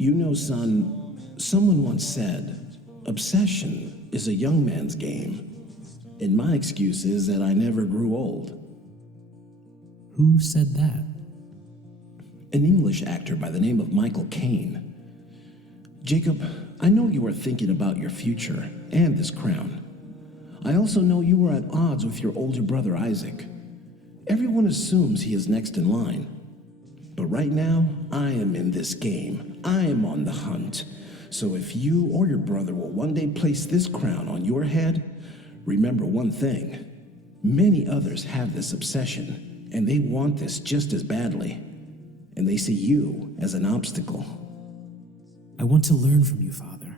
You know, son, someone once said, obsession is a young man's game. And my excuse is that I never grew old. Who said that? An English actor by the name of Michael Caine. Jacob, I know you are thinking about your future and this crown. I also know you were at odds with your older brother Isaac. Everyone assumes he is next in line. But right now, I am in this game. I am on the hunt. So if you or your brother will one day place this crown on your head, remember one thing. Many others have this obsession, and they want this just as badly. And they see you as an obstacle. I want to learn from you, Father.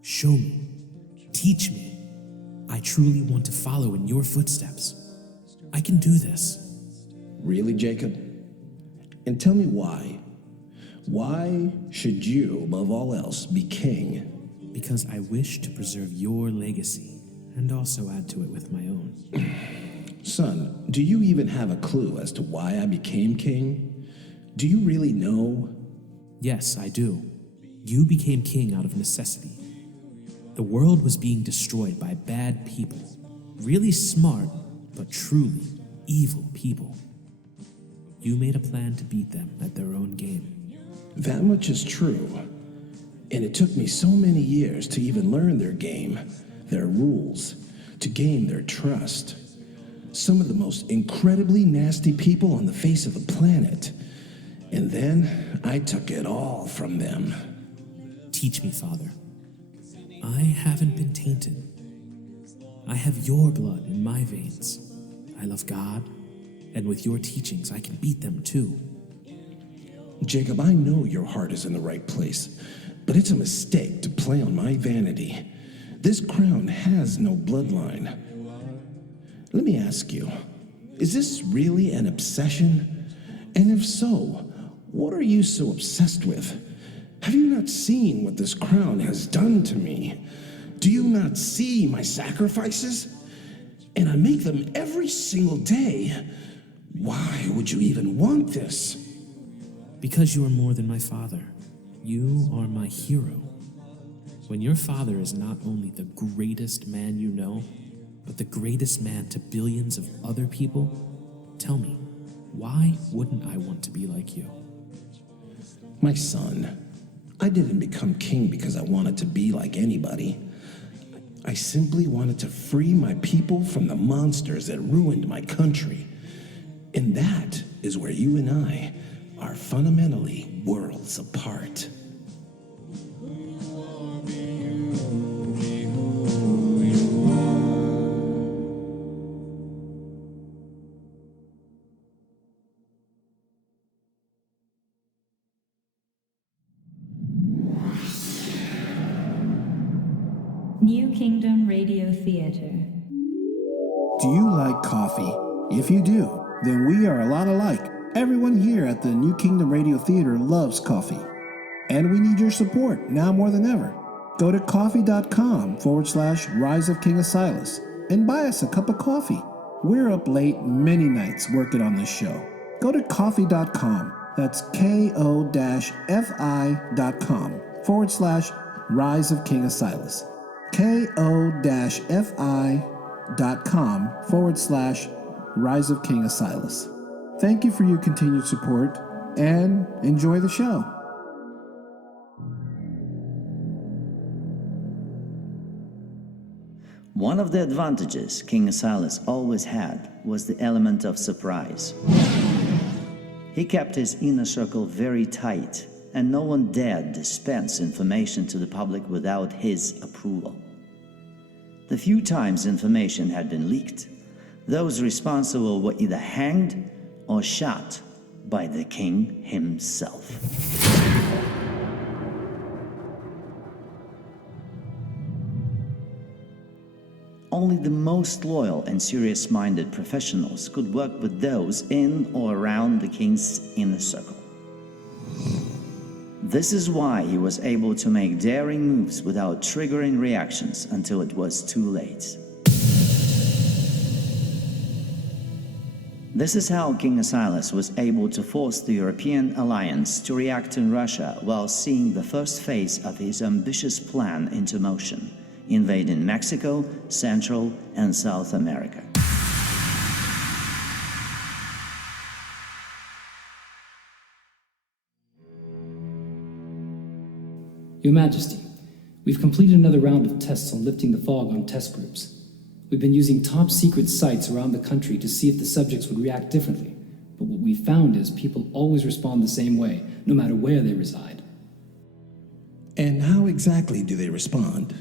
Show me. Teach me. I truly want to follow in your footsteps. I can do this. Really, Jacob? And tell me why. Why should you, above all else, be king? Because I wish to preserve your legacy and also add to it with my own. Son, do you even have a clue as to why I became king? Do you really know? Yes, I do. You became king out of necessity. The world was being destroyed by bad people. Really smart, but truly evil people. You made a plan to beat them at their own game. That much is true. And it took me so many years to even learn their game, their rules, to gain their trust. Some of the most incredibly nasty people on the face of the planet. And then I took it all from them. Teach me, Father. I haven't been tainted. I have your blood in my veins. I love God, and with your teachings I can beat them too. Jacob, I know your heart is in the right place, but it's a mistake to play on my vanity. This crown has no bloodline. Let me ask you, is this really an obsession? And if so, what are you so obsessed with? Have you not seen what this crown has done to me? Do you not see my sacrifices? And I make them every single day. Why would you even want this? Because you are more than my father. You are my hero. When your father is not only the greatest man you know, but the greatest man to billions of other people, tell me, why wouldn't I want to be like you? My son, I didn't become king because I wanted to be like anybody. I simply wanted to free my people from the monsters that ruined my country. And that is where you and I are fundamentally worlds apart. New Kingdom Radio Theater. Do you like coffee? If you do, then we are a lot alike. Everyone here at the New Kingdom Radio Theater loves coffee. And we need your support now more than ever. Go to coffee.com/Rise of King Asilas and buy us a cup of coffee. We're up late many nights working on this show. Go to coffee.com. That's ko-fi.com/Rise of King Asilas. ko-fi.com/Rise of King Asilas. Thank you for your continued support and enjoy the show. One of the advantages King Asilas always had was the element of surprise. He kept his inner circle very tight, and no one dared dispense information to the public without his approval. The few times information had been leaked, those responsible were either hanged or shot by the king himself. Only the most loyal and serious-minded professionals could work with those in or around the king's inner circle. This is why he was able to make daring moves without triggering reactions until it was too late. This is how King Asilas was able to force the European alliance to react in Russia while seeing the first phase of his ambitious plan into motion, invading Mexico, Central and South America. Your Majesty, we've completed another round of tests on lifting the fog on test groups. We've been using top-secret sites around the country to see if the subjects would react differently, but what we found is people always respond the same way, no matter where they reside. And how exactly do they respond?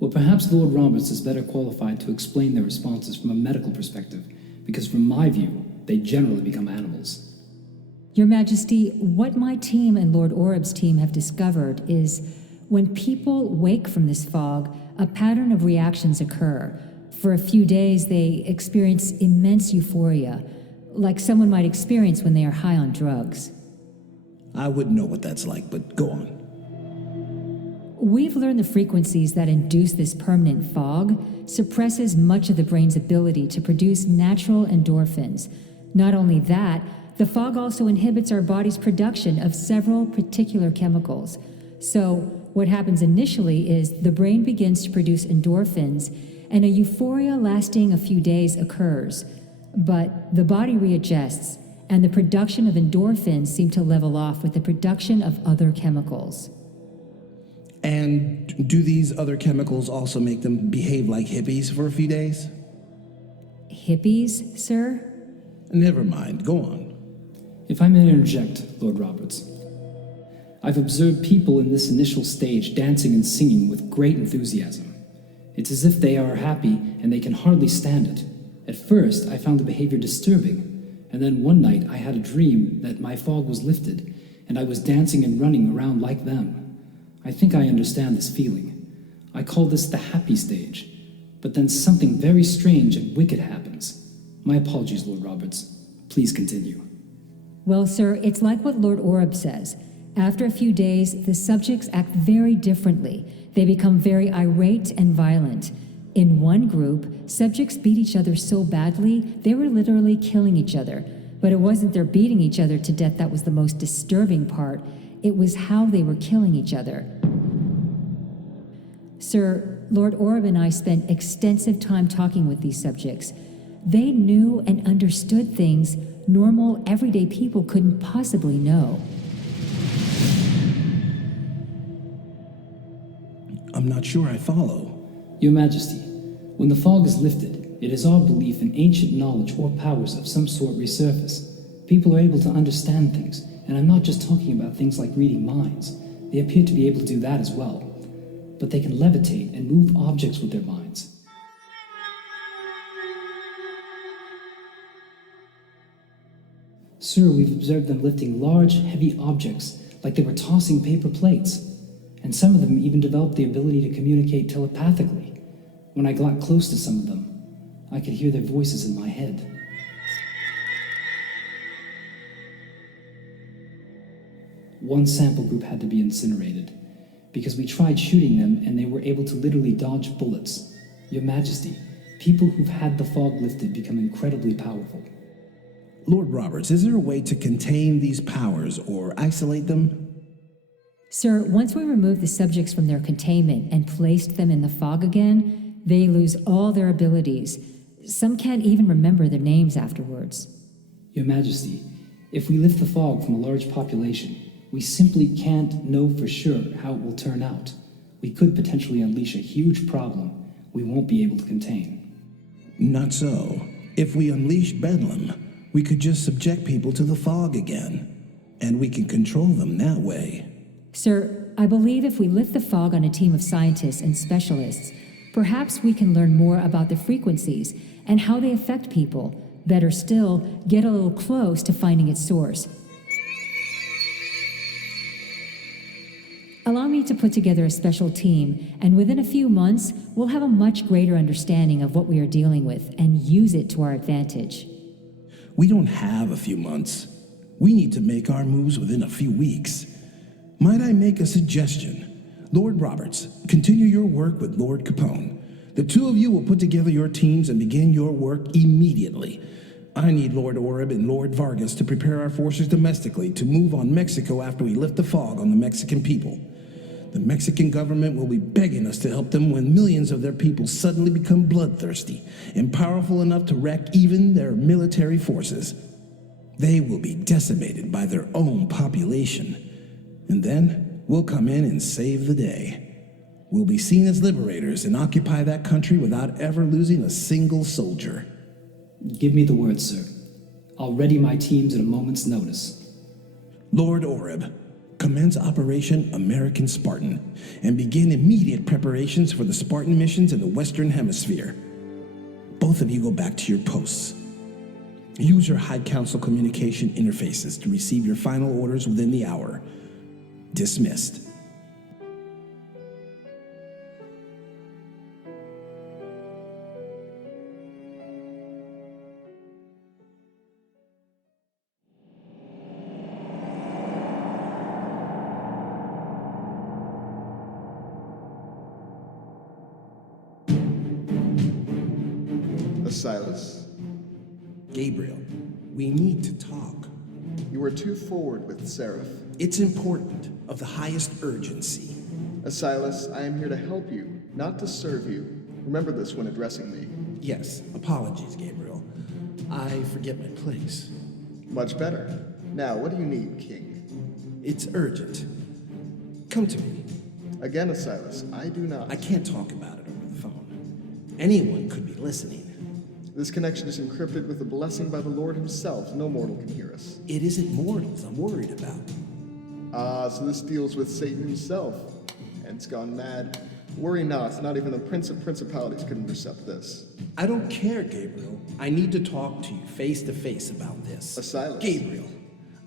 Well, perhaps Lord Roberts is better qualified to explain their responses from a medical perspective, because from my view, they generally become animals. Your Majesty, what my team and Lord Oreb's team have discovered is when people wake from this fog, a pattern of reactions occur. For a few days, they experience immense euphoria, like someone might experience when they are high on drugs. I wouldn't know what that's like, but go on. We've learned the frequencies that induce this permanent fog suppresses much of the brain's ability to produce natural endorphins. Not only that, the fog also inhibits our body's production of several particular chemicals. So, what happens initially is the brain begins to produce endorphins, and a euphoria lasting a few days occurs. But the body readjusts, and the production of endorphins seem to level off with the production of other chemicals. And do these other chemicals also make them behave like hippies for a few days? Hippies, sir? Never mind, go on. If I may interject, Lord Roberts, I've observed people in this initial stage dancing and singing with great enthusiasm. It's as if they are happy and they can hardly stand it. At first, I found the behavior disturbing, and then one night I had a dream that my fog was lifted, and I was dancing and running around like them. I think I understand this feeling. I call this the happy stage, but then something very strange and wicked happens. My apologies, Lord Roberts. Please continue. Well, sir, it's like what Lord Oreb says. After a few days, the subjects act very differently. They become very irate and violent. In one group, subjects beat each other so badly, they were literally killing each other. But it wasn't their beating each other to death that was the most disturbing part. It was how they were killing each other. Sir, Lord Oreb and I spent extensive time talking with these subjects. They knew and understood things normal, everyday people couldn't possibly know. I'm not sure I follow. Your Majesty, when the fog is lifted, it is our belief in ancient knowledge or powers of some sort resurface. People are able to understand things, and I'm not just talking about things like reading minds. They appear to be able to do that as well. But they can levitate and move objects with their minds. Sir, we've observed them lifting large, heavy objects like they were tossing paper plates. And some of them even developed the ability to communicate telepathically. When I got close to some of them, I could hear their voices in my head. One sample group had to be incinerated, because we tried shooting them and they were able to literally dodge bullets. Your Majesty, people who've had the fog lifted become incredibly powerful. Lord Roberts, is there a way to contain these powers or isolate them? Sir, once we removed the subjects from their containment and placed them in the fog again, they lose all their abilities. Some can't even remember their names afterwards. Your Majesty, if we lift the fog from a large population, we simply can't know for sure how it will turn out. We could potentially unleash a huge problem we won't be able to contain. Not so. If we unleash Bedlam, we could just subject people to the fog again, and we can control them that way. Sir, I believe if we lift the fog on a team of scientists and specialists, perhaps we can learn more about the frequencies and how they affect people. Better still, get a little close to finding its source. Allow me to put together a special team, and within a few months, we'll have a much greater understanding of what we are dealing with and use it to our advantage. We don't have a few months. We need to make our moves within a few weeks. Might I make a suggestion? Lord Roberts, continue your work with Lord Capone. The two of you will put together your teams and begin your work immediately. I need Lord Oreb and Lord Vargas to prepare our forces domestically to move on Mexico after we lift the fog on the Mexican people. The Mexican government will be begging us to help them when millions of their people suddenly become bloodthirsty and powerful enough to wreck even their military forces. They will be decimated by their own population. And then we'll come in and save the day. We'll be seen as liberators and occupy that country without ever losing a single soldier. Give me the word, sir. I'll ready my teams at a moment's notice. Lord Oreb, commence Operation American Spartan and begin immediate preparations for the Spartan missions in the Western Hemisphere. Both of you go back to your posts. Use your High Council communication interfaces to receive your final orders within the hour. Dismissed. Asilas, Gabriel, we need to talk. you are too forward with Seraph. It's important, of the highest urgency. Asilas, I am here to help you, not to serve you. Remember this when addressing me. Yes, apologies, Gabriel. I forget my place. Much better. Now, what do you need, King? It's urgent. Come to me. Again, Asilas, I do not. I can't talk about it over the phone. Anyone could be listening. This connection is encrypted with a blessing by the Lord himself. No mortal can hear us. It isn't mortals I'm worried about. Ah, so this deals with Satan himself. And it's gone mad. Worry not even the Prince of Principalities could intercept this. I don't care, Gabriel. I need to talk to you face to face about this. Asilas. Gabriel,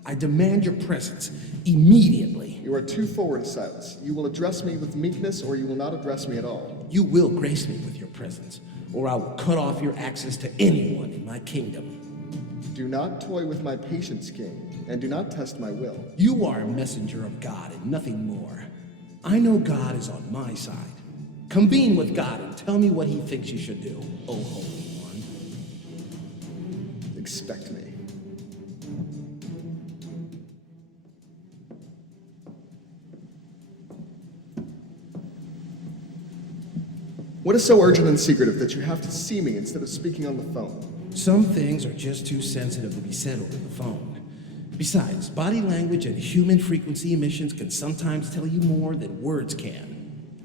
I demand your presence immediately. You are too forward, Asilas. You will address me with meekness, or you will not address me at all. You will grace me with your presence, or I will cut off your access to anyone in my kingdom. Do not toy with my patience, King, and do not test my will. You are a messenger of God and nothing more. I know God is on my side. Convene with God and tell me what he thinks you should do, O Holy One. Expect me. What is so urgent and secretive that you have to see me instead of speaking on the phone? Some things are just too sensitive to be said over the phone. Besides, body language and human frequency emissions can sometimes tell you more than words can.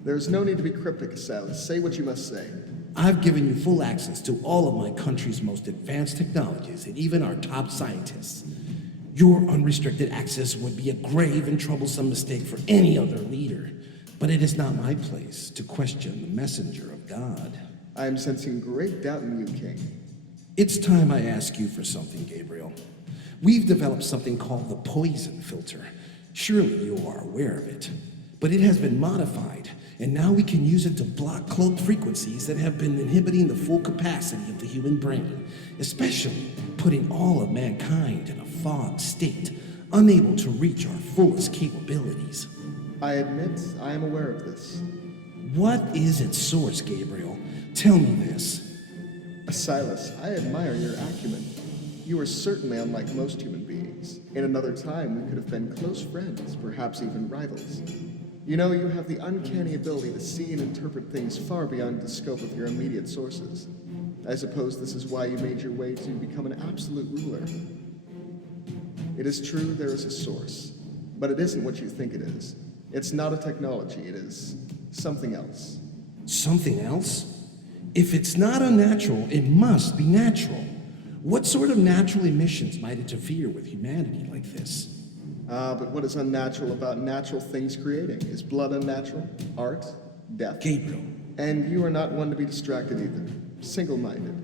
There's no need to be cryptic, Asilas. Say what you must say. I've given you full access to all of my country's most advanced technologies and even our top scientists. Your unrestricted access would be a grave and troublesome mistake for any other leader, but it is not my place to question the messenger of God. I am sensing great doubt in you, King. It's time I ask you for something, Gabriel. We've developed something called the poison filter. Surely you are aware of it. But it has been modified, and now we can use it to block cloaked frequencies that have been inhibiting the full capacity of the human brain, especially putting all of mankind in a fogged state, unable to reach our fullest capabilities. I admit I am aware of this. What is its source, Gabriel? Tell me this. Asilas, I admire your acumen. You are certainly unlike most human beings. In another time, we could have been close friends, perhaps even rivals. You know, you have the uncanny ability to see and interpret things far beyond the scope of your immediate sources. I suppose this is why you made your way to become an absolute ruler. It is true there is a source, but it isn't what you think it is. It's not a technology, it is something else. Something else? If it's not unnatural, it must be natural. What sort of natural emissions might interfere with humanity like this? But what is unnatural about natural things creating? Is blood unnatural? Art? Death? Gabriel. And you are not one to be distracted either. Single-minded.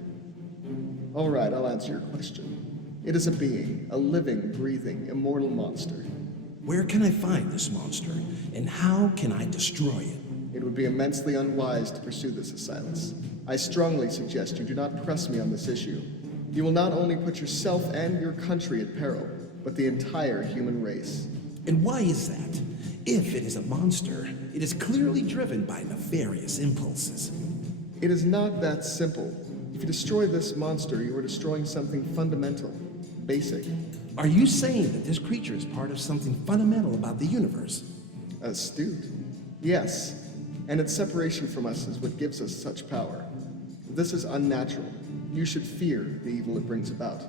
All right, I'll answer your question. It is a being, a living, breathing, immortal monster. Where can I find this monster, and how can I destroy it? It would be immensely unwise to pursue this, Asilas. I strongly suggest you do not press me on this issue. You will not only put yourself and your country at peril, but the entire human race. And why is that? If it is a monster, it is clearly driven by nefarious impulses. It is not that simple. If you destroy this monster, you are destroying something fundamental, basic. Are you saying that this creature is part of something fundamental about the universe? Astute. Yes, and its separation from us is what gives us such power. This is unnatural. You should fear the evil it brings about.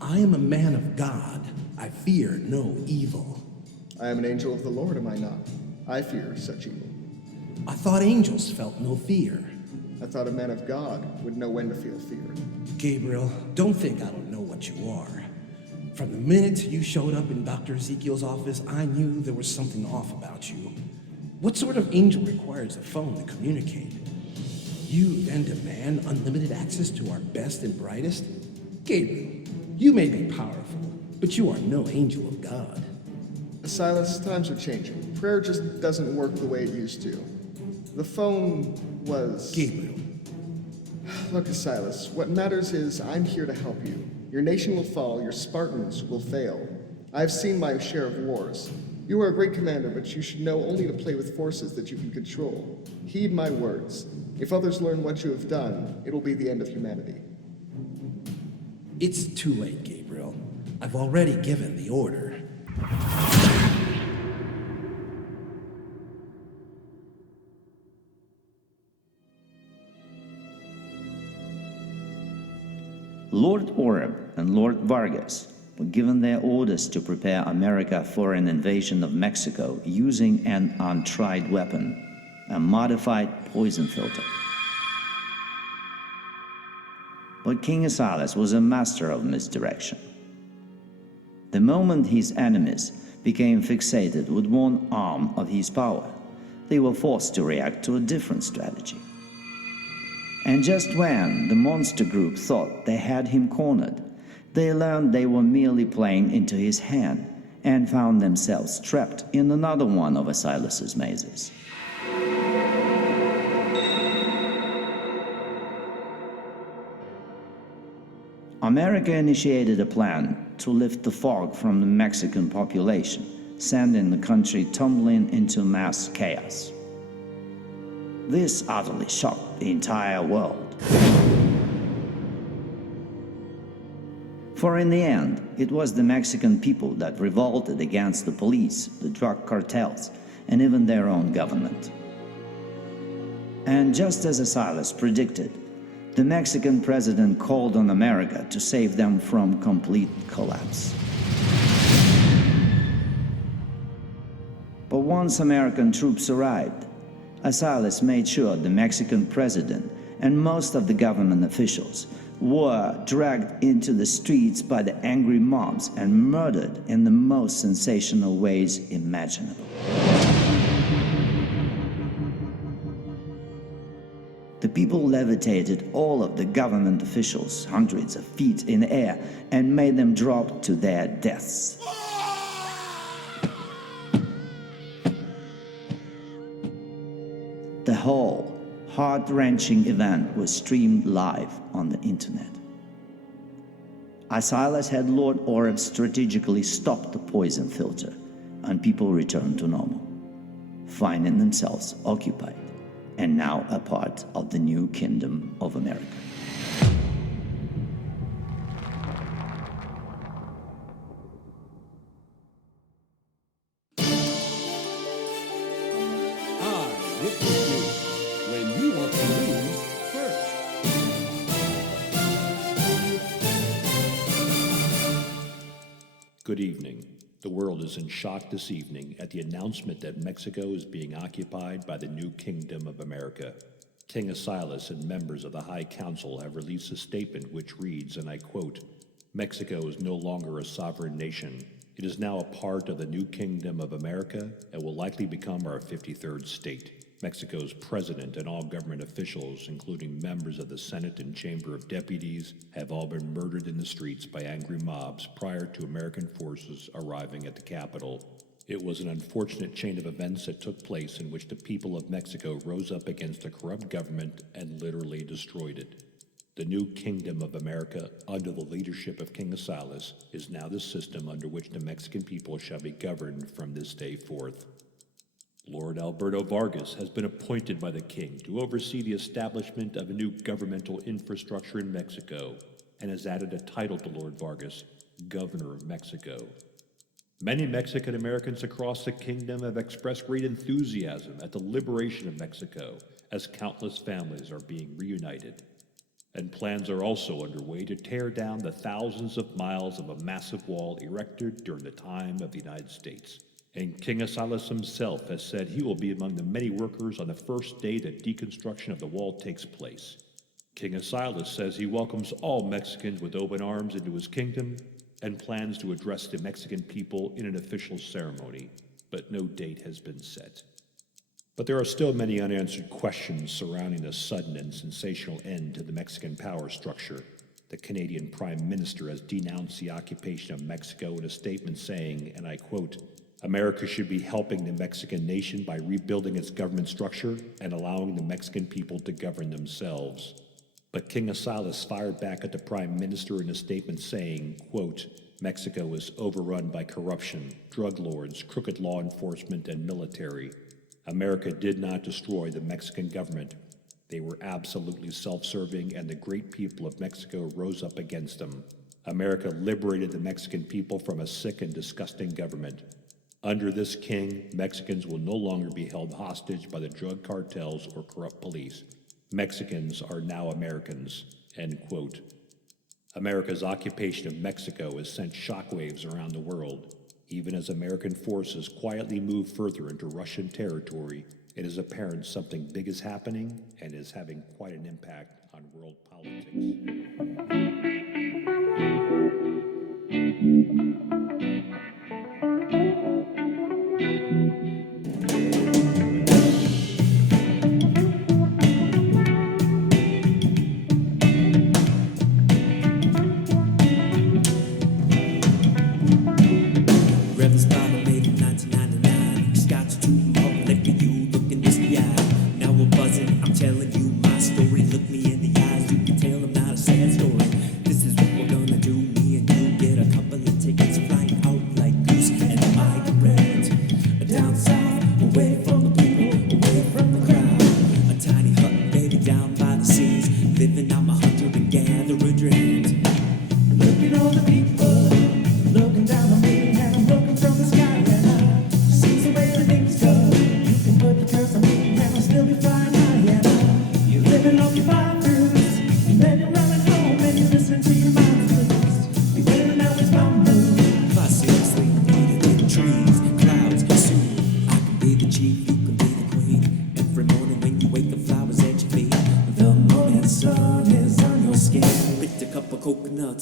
I am a man of God. I fear no evil. I am an angel of the Lord, am I not? I fear such evil. I thought angels felt no fear. I thought a man of God would know when to feel fear. Gabriel, don't think I don't know what you are. From the minute you showed up in Dr. Ezekiel's office, I knew there was something off about you. What sort of angel requires a phone to communicate? You then demand unlimited access to our best and brightest? Gabriel, you may be powerful, but you are no angel of God. Asilas, times are changing. Prayer just doesn't work the way it used to. The phone was... Gabriel. Look, Asilas, what matters is I'm here to help you. Your nation will fall, your Spartans will fail. I've seen my share of wars. You are a great commander, but you should know only to play with forces that you can control. Heed my words. If others learn what you have done, it will be the end of humanity. It's too late, Gabriel. I've already given the order. Lord Oreb and Lord Vargas were given their orders to prepare America for an invasion of Mexico using an untried weapon, a modified poison filter. But King Asilas was a master of misdirection. The moment his enemies became fixated with one arm of his power, they were forced to react to a different strategy. And just when the monster group thought they had him cornered, they learned they were merely playing into his hand and found themselves trapped in another one of Asilas' mazes. America initiated a plan to lift the fog from the Mexican population, sending the country tumbling into mass chaos. This utterly shocked the entire world. For in the end, it was the Mexican people that revolted against the police, the drug cartels, and even their own government. And just as Asilas predicted, the Mexican president called on America to save them from complete collapse. But once American troops arrived, Asilas made sure the Mexican president and most of the government officials were dragged into the streets by the angry mobs and murdered in the most sensational ways imaginable. The people levitated all of the government officials hundreds of feet in the air and made them drop to their deaths. The whole heart-wrenching event was streamed live on the internet. Asilas had Lord Oreb strategically stop the poison filter, and people returned to normal, finding themselves occupied and now a part of the new kingdom of America. Good evening. The world is in shock this evening at the announcement that Mexico is being occupied by the new Kingdom of America. King Asilas and members of the High Council have released a statement which reads, and I quote, "Mexico is no longer a sovereign nation. It is now a part of the new Kingdom of America and will likely become our 53rd state. Mexico's president and all government officials, including members of the Senate and Chamber of Deputies, have all been murdered in the streets by angry mobs prior to American forces arriving at the capital. It was an unfortunate chain of events that took place in which the people of Mexico rose up against a corrupt government and literally destroyed it. The new Kingdom of America, under the leadership of King Asilas, is now the system under which the Mexican people shall be governed from this day forth." Lord Alberto Vargas has been appointed by the king to oversee the establishment of a new governmental infrastructure in Mexico and has added a title to Lord Vargas, Governor of Mexico. Many Mexican Americans across the kingdom have expressed great enthusiasm at the liberation of Mexico as countless families are being reunited. And plans are also underway to tear down the thousands of miles of a massive wall erected during the time of the United States. And King Asilas himself has said he will be among the many workers on the first day that deconstruction of the wall takes place. King Asilas says he welcomes all Mexicans with open arms into his kingdom and plans to address the Mexican people in an official ceremony, but no date has been set. But there are still many unanswered questions surrounding the sudden and sensational end to the Mexican power structure. The Canadian Prime Minister has denounced the occupation of Mexico in a statement saying, and I quote, "America should be helping the Mexican nation by rebuilding its government structure and allowing the Mexican people to govern themselves." But King Asilas fired back at the Prime Minister in a statement saying, quote, "Mexico is overrun by corruption, drug lords, crooked law enforcement, and military. America did not destroy the Mexican government. They were absolutely self-serving, and the great people of Mexico rose up against them. America liberated the Mexican people from a sick and disgusting government. Under this king, Mexicans will no longer be held hostage by the drug cartels or corrupt police. Mexicans are now Americans," end quote. America's occupation of Mexico has sent shockwaves around the world. Even as American forces quietly move further into Russian territory, it is apparent something big is happening and is having quite an impact on world politics.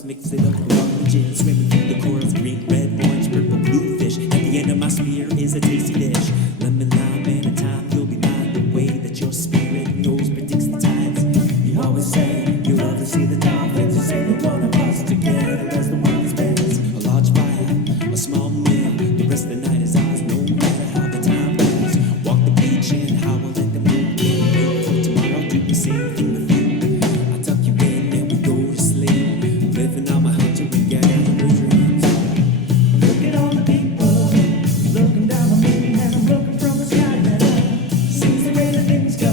Mix it up, oranges, swimming through the corals, green, red, orange, purple, blue fish. At the end of my spear is a tasty dish. Lemon, lime, and a time you'll be mine. The way that your spirit knows predicts the tides. You always say you love to see the dolphins. You say that one of us together as the world spins. A large fire, a small meal. The rest of the night is ours, no matter how the time goes. Walk the beach and howl at the moon. Can't wait for tomorrow to do the same thing with you. I tuck you in and we go to sleep. Living on my hunter and gathering dreams. Looking on the people, looking down on me, and I'm looking from the sky. And seems the way that things go.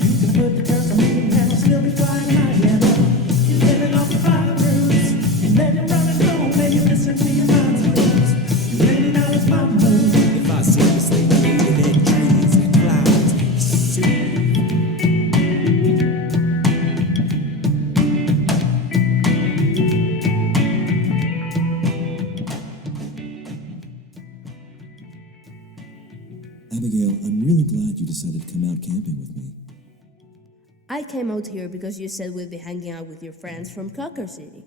You can put the curse on me, and I'll still be flying high. And you're living off the fire roots, and then you're running home, and you listen to your mind's blues. You really know it's my mood. If I seriously created it, trees, clouds, sea. Abigail, I'm really glad you decided to come out camping with me. I came out here because you said we'd be hanging out with your friends from Cocker City.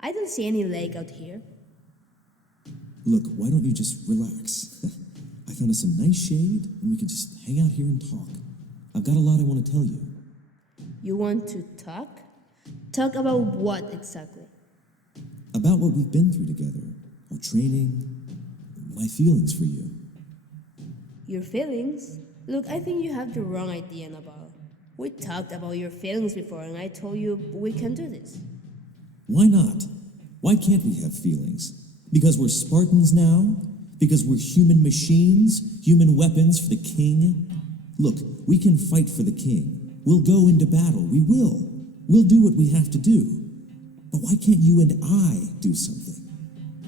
I don't see any lake out here. Look, why don't you just relax? I found us some nice shade, and we can just hang out here and talk. I've got a lot I want to tell you. You want to talk? Talk about what exactly? About what we've been through together, our training, my feelings for you. Your feelings? Look, I think you have the wrong idea, Nabal. We talked about your feelings before, and I told you we can do this. Why not? Why can't we have feelings? Because we're Spartans now? Because we're human machines, human weapons for the king? Look, we can fight for the king. We'll go into battle. We will. We'll do what we have to do. But why can't you and I do something?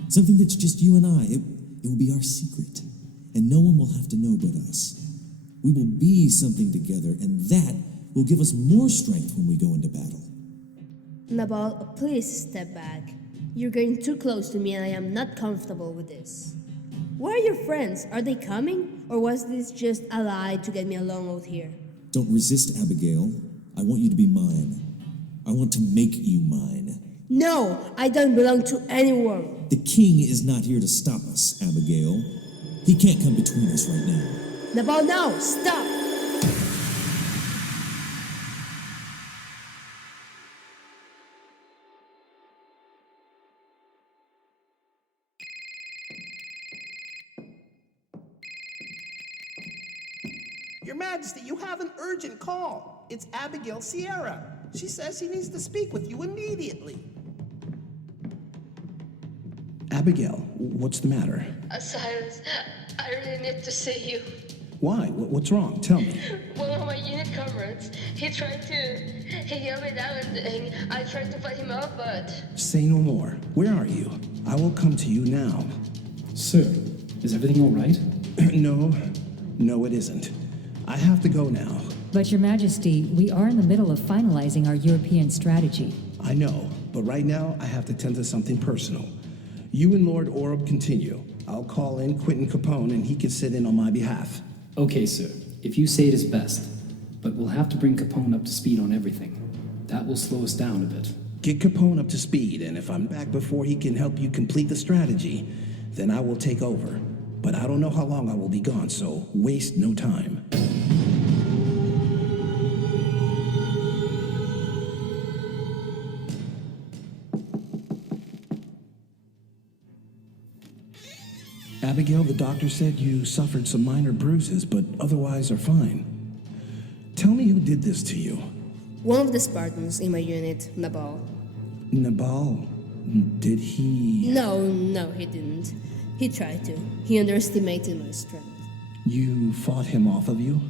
Something that's just you and I. It will be our secret. And no one will have to know but us. We will be something together, and that will give us more strength when we go into battle. Nabal, please step back. You're getting too close to me and I am not comfortable with this. Where are your friends? Are they coming? Or was this just a lie to get me along out here? Don't resist, Abigail. I want you to be mine. I want to make you mine. No, I don't belong to anyone. The king is not here to stop us, Abigail. He can't come between us right now. Nabal, no! Stop! Your Majesty, you have an urgent call. It's Abigail Sierra. She says she needs to speak with you immediately. Abigail, what's the matter? Asilas, I really need to see you. Why? What's wrong? Tell me. One of my unit comrades, he held me down and I tried to fight him up, but... Say no more. Where are you? I will come to you now. Sir, is everything all right? No, it isn't. I have to go now. But Your Majesty, we are in the middle of finalizing our European strategy. I know, but right now I have to tend to something personal. You and Lord Oreb continue. I'll call in Quentin Capone and he can sit in on my behalf. Okay, sir. If you say it is best. But we'll have to bring Capone up to speed on everything. That will slow us down a bit. Get Capone up to speed, and if I'm back before he can help you complete the strategy, then I will take over. But I don't know how long I will be gone, so waste no time. Abigail, the doctor said you suffered some minor bruises, but otherwise are fine. Tell me who did this to you. One of the Spartans in my unit, Nabal. Nabal? Did he... No, he didn't. He tried to. He underestimated my strength. You fought him off of you?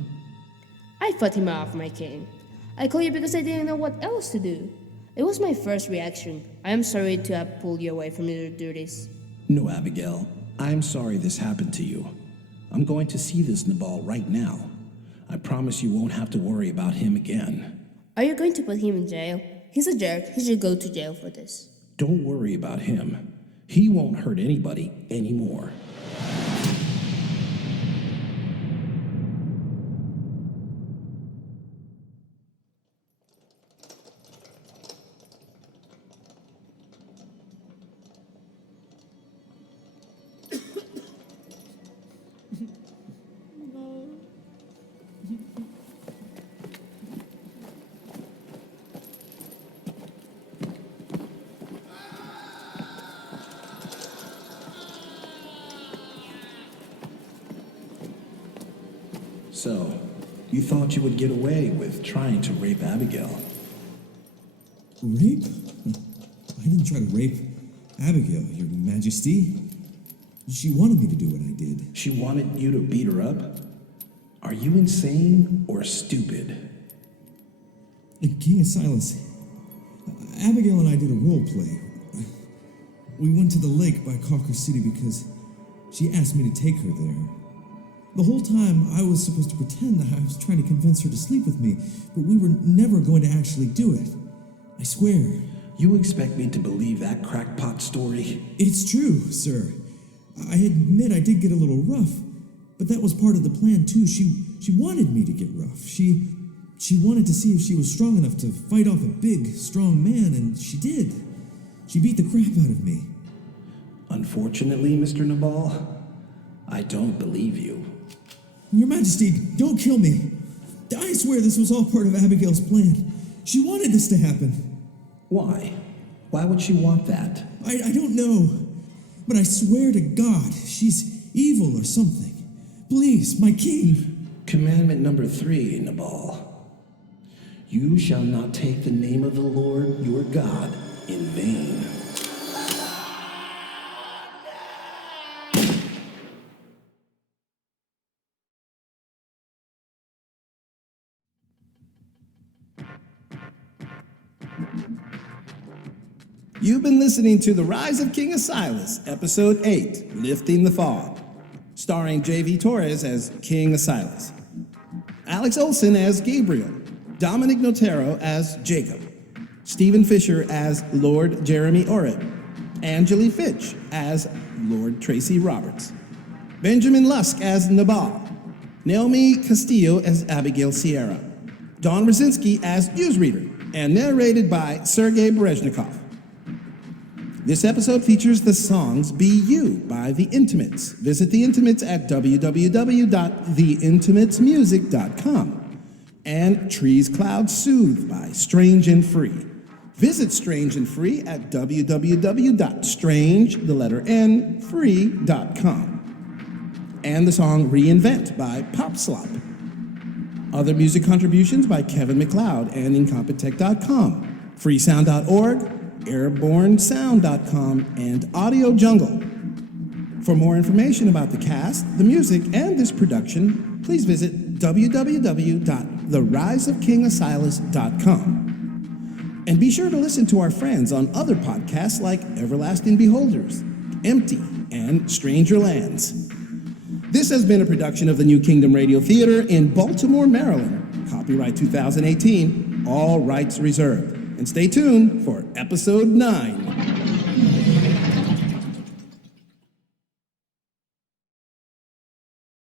I fought him off, my king. I called you because I didn't know what else to do. It was my first reaction. I am sorry to have pulled you away from your duties. No, Abigail. I'm sorry this happened to you. I'm going to see this Nabal right now. I promise you won't have to worry about him again. Are you going to put him in jail? He's a jerk. He should go to jail for this. Don't worry about him. He won't hurt anybody anymore. So, you thought you would get away with trying to rape Abigail? Rape? I didn't try to rape Abigail, Your Majesty. She wanted me to do what I did. She wanted you to beat her up? Are you insane or stupid? King Asilas, Abigail and I did a role play. We went to the lake by Calker City because she asked me to take her there. The whole time, I was supposed to pretend that I was trying to convince her to sleep with me, but we were never going to actually do it. I swear. You expect me to believe that crackpot story? It's true, sir. I admit I did get a little rough, but that was part of the plan, too. She wanted me to get rough. She wanted to see if she was strong enough to fight off a big, strong man, and she did. She beat the crap out of me. Unfortunately, Mr. Nabal, I don't believe you. Your Majesty, don't kill me. I swear this was all part of Abigail's plan. She wanted this to happen. Why? Why would she want that? I don't know. But I swear to God, she's evil or something. Please, my king. Commandment number 3, Nabal. You shall not take the name of the Lord your God in vain. You've been listening to The Rise of King Asilas, Episode 8, Lifting the Fog, starring J.V. Torres as King Asilas, Alex Olson as Gabriel, Dominic Notero as Jacob, Stephen Fisher as Lord Jeremy Oreb, Angeli Fitch as Lord Tracy Roberts, Benjamin Lusk as Nabal, Naomi Castillo as Abigail Sierra, Don Rosinski as newsreader, and narrated by Sergei Berezhnikov. This episode features the songs Be You by The Intimates. Visit The Intimates at www.theintimatesmusic.com. And Trees Cloud Soothe by Strange and Free. Visit Strange and Free at www.strange.free.com. And the song Reinvent by Pop Slop. Other music contributions by Kevin MacLeod and Incompetech.com, freesound.org, airbornesound.com, and Audio Jungle. For more information about the cast, the music, and this production, please visit www.theriseofkingasilas.com. And be sure to listen to our friends on other podcasts like Everlasting Beholders, Empty, and Stranger Lands. This has been a production of the New Kingdom Radio Theater in Baltimore, Maryland. Copyright 2018, all rights reserved. And stay tuned for Episode 9.